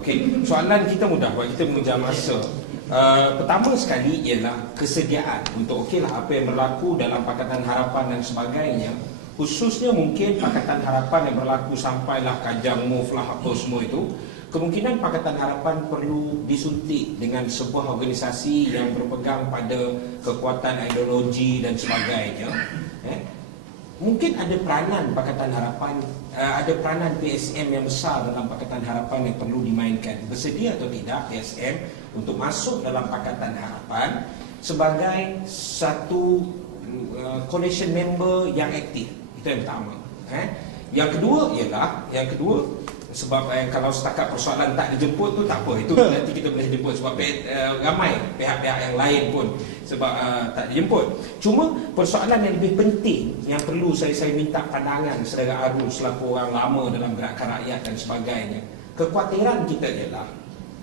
Okey, soalan kita mudah buat kita mengejar masa. Pertama sekali ialah kesediaan untuk okeylah apa yang berlaku dalam Pakatan Harapan dan sebagainya, khususnya mungkin Pakatan Harapan yang berlaku sampailah Kajang Move lah apa semua itu. Kemungkinan Pakatan Harapan perlu disuntik dengan sebuah organisasi yang berpegang pada kekuatan ideologi dan sebagainya. Mungkin ada peranan Pakatan Harapan, ada peranan PSM yang besar dalam Pakatan Harapan yang perlu dimainkan. Bersedia atau tidak PSM untuk masuk dalam Pakatan Harapan sebagai satu coalition member yang aktif? Itu yang pertama. Yang kedua sebab kalau setakat persoalan tak dijemput tu tak apa, itu nanti kita boleh jemput sebab ramai pihak-pihak yang lain pun sebab tak dijemput. Cuma persoalan yang lebih penting yang perlu saya minta pandangan saudara Arul selaku orang lama dalam gerakan rakyat dan sebagainya. Kekhawatiran kita ialah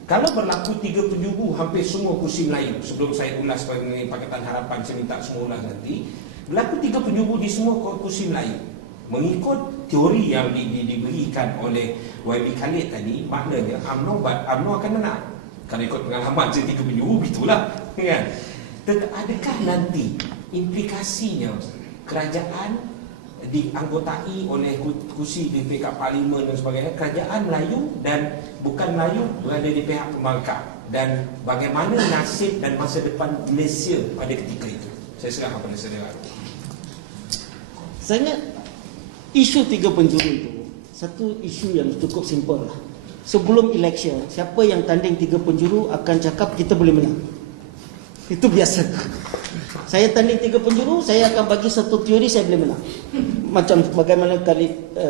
kalau berlaku 3 penjuru hampir semua kursi Melayu, sebelum saya ulas mengenai Pakatan Harapan, saya minta semua ulas nanti, berlaku 3 penjuru di semua kursi Melayu mengikut teori yang diberikan oleh YB Khalid tadi, maknanya UMNO akan menang. Kalau ikut pengalaman saya 3 penjuru begitulah, kan? Adakah nanti implikasinya kerajaan dianggotai oleh kursi di pihak parlimen dan sebagainya, kerajaan Melayu dan bukan Melayu berada di pihak pembangkang, dan bagaimana nasib dan masa depan Malaysia pada ketika itu? Saya serahkan kepada saudara. Saya ingat isu 3 penjuru itu satu isu yang cukup simple lah. Sebelum election, siapa yang tanding 3 penjuru akan cakap kita boleh menang. Itu biasa. Saya tanding 3 penjuru, saya akan bagi satu teori saya boleh menang. Macam bagaimana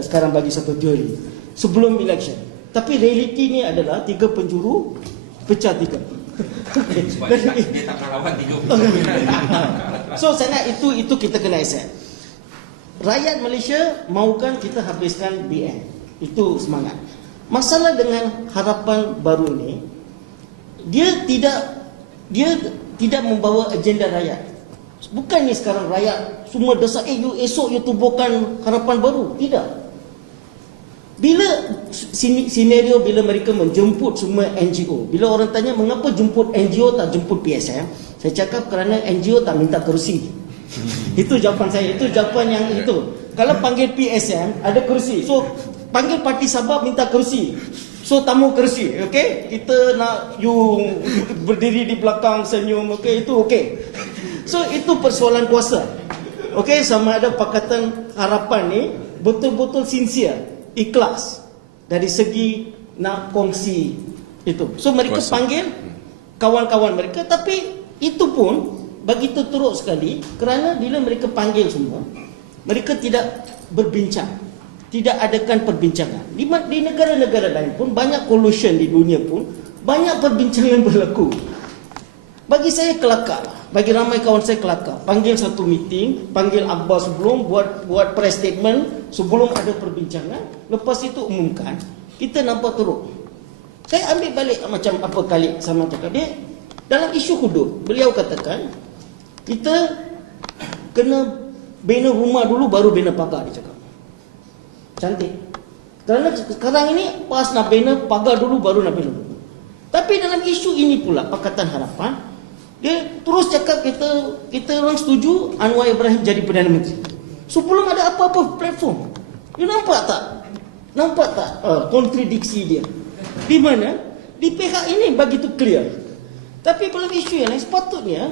sekarang bagi satu teori sebelum election. Tapi realiti ni adalah 3 penjuru pecah 3. Sebab dia tak pernah lawan 3 penjuru. So saya nak itu kita kena accept. Rakyat Malaysia mahukan kita habiskan BN. Itu semangat. Masalah dengan harapan baru ni, dia tidak membawa agenda rakyat. Bukan ni sekarang rakyat semua desak, esok you tubuhkan harapan baru. Tidak. Bila senario bila mereka menjemput semua NGO, bila orang tanya mengapa jemput NGO tak jemput PSM, saya cakap kerana NGO tak minta kerusi. Itu jawapan saya. Itu jawapan yang itu. Kalau panggil PSM ada kerusi, so panggil Parti Sabah minta kerusi, so tamu kerusi. Okey, kita nak you berdiri di belakang senyum. Okey, itu okey. So itu persoalan kuasa. Okey, sama ada Pakatan Harapan ni betul-betul sincere, ikhlas dari segi nak kongsi itu. So mereka kuasa panggil kawan-kawan mereka, tapi itu pun begitu teruk sekali kerana bila mereka panggil semua, mereka tidak berbincang, tidak adakan perbincangan. Di negara-negara lain pun banyak collusion, di dunia pun banyak perbincangan berlaku. Bagi saya kelakar, bagi ramai kawan saya kelakar. Panggil satu meeting, panggil akhbar sebelum, buat press statement sebelum ada perbincangan, lepas itu umumkan. Kita nampak teruk. Saya ambil balik macam apa Khalid sama cakap dia dalam isu hudud. Beliau katakan kita kena bina rumah dulu baru bina pagar, dia cakap. Cantik. Kerana sekarang ini pas nak bina pagar dulu baru nak bina rumah. Tapi dalam isu ini pula Pakatan Harapan, dia terus cakap kita orang setuju Anwar Ibrahim jadi Perdana Menteri. So belum ada apa-apa platform. You nampak tak? Nampak tak kontradiksi dia? Di mana? Di pihak ini begitu clear. Tapi dalam isu yang lain sepatutnya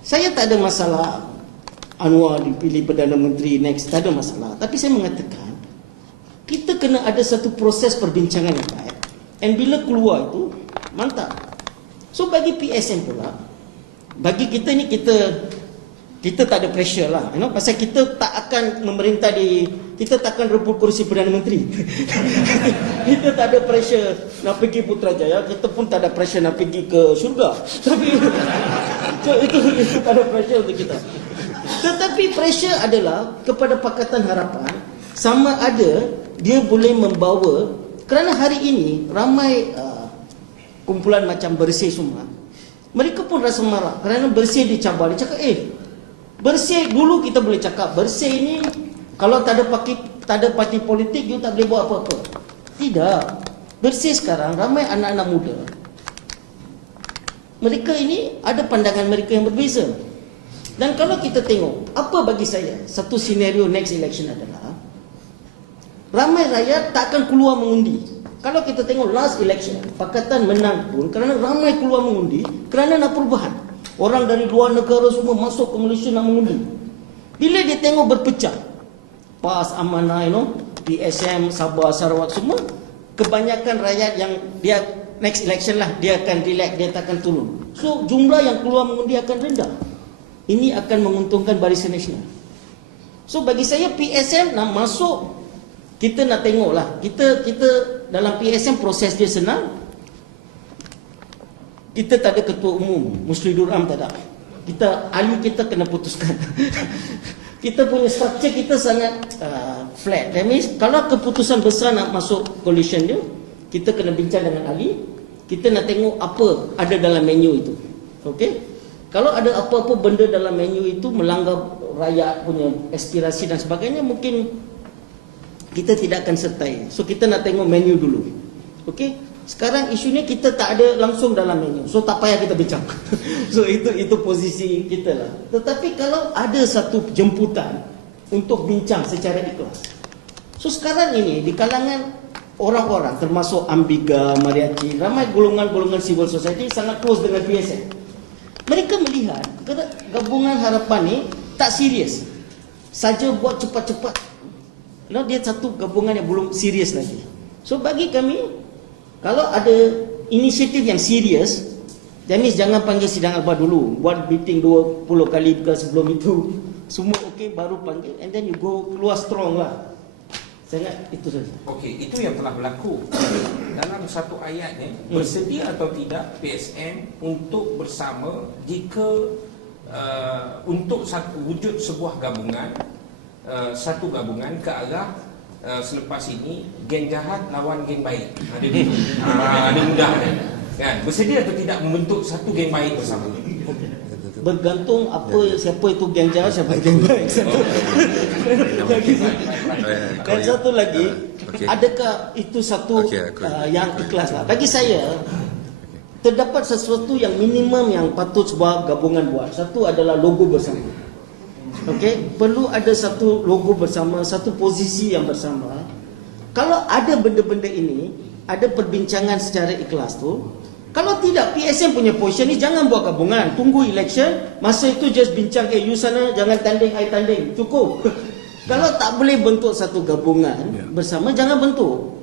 saya tak ada masalah Anwar dipilih Perdana Menteri next, tak ada masalah. Tapi saya mengatakan kita kena ada satu proses perbincangan yang baik. And bila keluar itu mantap. So bagi PSM pula, bagi kita ni kita tak ada pressure lah, pasal kita tak akan memerintah kita tak akan rebut kursi Perdana Menteri. Kita tak ada pressure nak pergi Putrajaya, kita pun tak ada pressure nak pergi ke syurga. Tapi so, itu tak ada pressure untuk kita. Tetapi pressure adalah kepada Pakatan Harapan, sama ada dia boleh membawa, kerana hari ini ramai kumpulan macam Bersih semua, mereka pun rasa marah kerana Bersih dicabar. Dia cakap Bersih dulu kita boleh cakap Bersih ini kalau tak ada parti politik you tak boleh buat apa-apa. Tidak. Bersih sekarang ramai anak-anak muda. Mereka ini ada pandangan mereka yang berbeza. Dan kalau kita tengok, apa bagi saya satu senario next election adalah ramai rakyat tak akan keluar mengundi. Kalau kita tengok last election, Pakatan menang pun kerana ramai keluar mengundi kerana nak perubahan. Orang dari luar negara semua masuk ke Malaysia nak mengundi. Bila dia tengok berpecah, PAS, Amanah, PSM, Sabah, Sarawak semua, kebanyakan rakyat yang dia next election lah, dia akan relax, dia tak akan turun. So jumlah yang keluar mengundi akan rendah. Ini akan menguntungkan Barisan Nasional. So bagi saya PSM nak masuk, kita nak tengok lah. Kita dalam PSM proses dia senang. Kita tak ada ketua umum, Muslidur Am tak ada. Ahli kita kena putuskan. Kita punya structure kita sangat flat. That means kalau keputusan besar nak masuk coalition dia, kita kena bincang dengan ahli. Kita nak tengok apa ada dalam menu itu. Okey? Kalau ada apa-apa benda dalam menu itu melanggar rakyat punya aspirasi dan sebagainya, mungkin kita tidak akan sertai. So kita nak tengok menu dulu. Okey? Sekarang isunya kita tak ada langsung dalam menu. So tak payah kita bincang. So itu posisi kita lah. Tetapi kalau ada satu jemputan untuk bincang secara ikhlas. So sekarang ini di kalangan orang-orang termasuk Ambiga, Mariachi, ramai golongan-golongan civil society sangat close dengan PSM. Mereka melihat gabungan harapan ni tak serius. Saja buat cepat-cepat. Dia satu gabungan yang belum serius lagi. So bagi kami, kalau ada inisiatif yang serius, that means jangan panggil sidang akhbar dulu. Buat meeting 20 kali ke sebelum itu. Semua okey baru panggil. And then you go keluar strong lah. Saya ingat itu saja. Okey, itu yang telah berlaku. Dalam satu ayatnya, bersedia atau tidak PSM untuk bersama jika untuk wujud sebuah gabungan, satu gabungan ke arah selepas ini geng jahat lawan geng baik. Ada gitu. Ada mudah kan? Bersedia atau tidak membentuk satu geng baik bersama? Bergantung siapa itu geng jahat, siapa geng baik. Dan satu lagi, adakah itu satu yang ikhlas lah? Bagi saya, terdapat sesuatu yang minimum yang patut sebuah gabungan buat. Satu adalah logo bersama. Okey, perlu ada satu logo bersama, satu posisi yang bersama. Kalau ada benda-benda ini, ada perbincangan secara ikhlas tu. Kalau tidak, PSM punya position ni jangan buat gabungan. Tunggu election, masa itu just bincang, you sana jangan tanding, I tanding. Cukup. Kalau tak boleh bentuk satu gabungan bersama, jangan bentuk.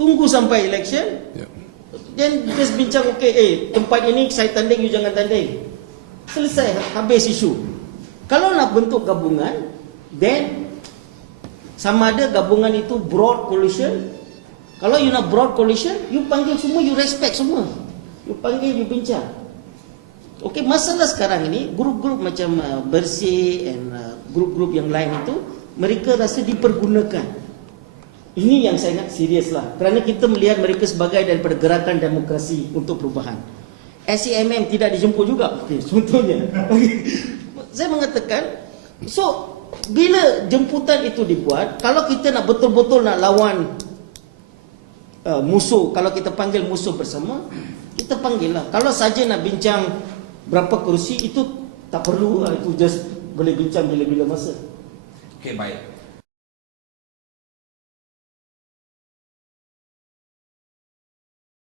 Tunggu sampai election. Then just bincang, tempat ini saya tanding, you jangan tanding. Selesai, habis isu. Kalau nak bentuk gabungan, then sama ada gabungan itu broad coalition. Kalau you nak broad coalition, you panggil semua, you respect semua. You panggil, you bincang. Okey, masalah sekarang ini, grup-grup macam Bersih dan grup-grup yang lain itu, mereka rasa dipergunakan. Ini yang saya ingat serius lah. Kerana kita melihat mereka sebagai daripada gerakan demokrasi untuk perubahan. SCMM tidak dijemput juga. Okay, contohnya. Saya mengatakan, so bila jemputan itu dibuat, kalau kita nak betul-betul nak lawan musuh, kalau kita panggil musuh bersama, kita panggil lah. Kalau saja nak bincang berapa kursi, itu tak perlu lah. Itu just boleh bincang bila-bila masa. Okey, baik.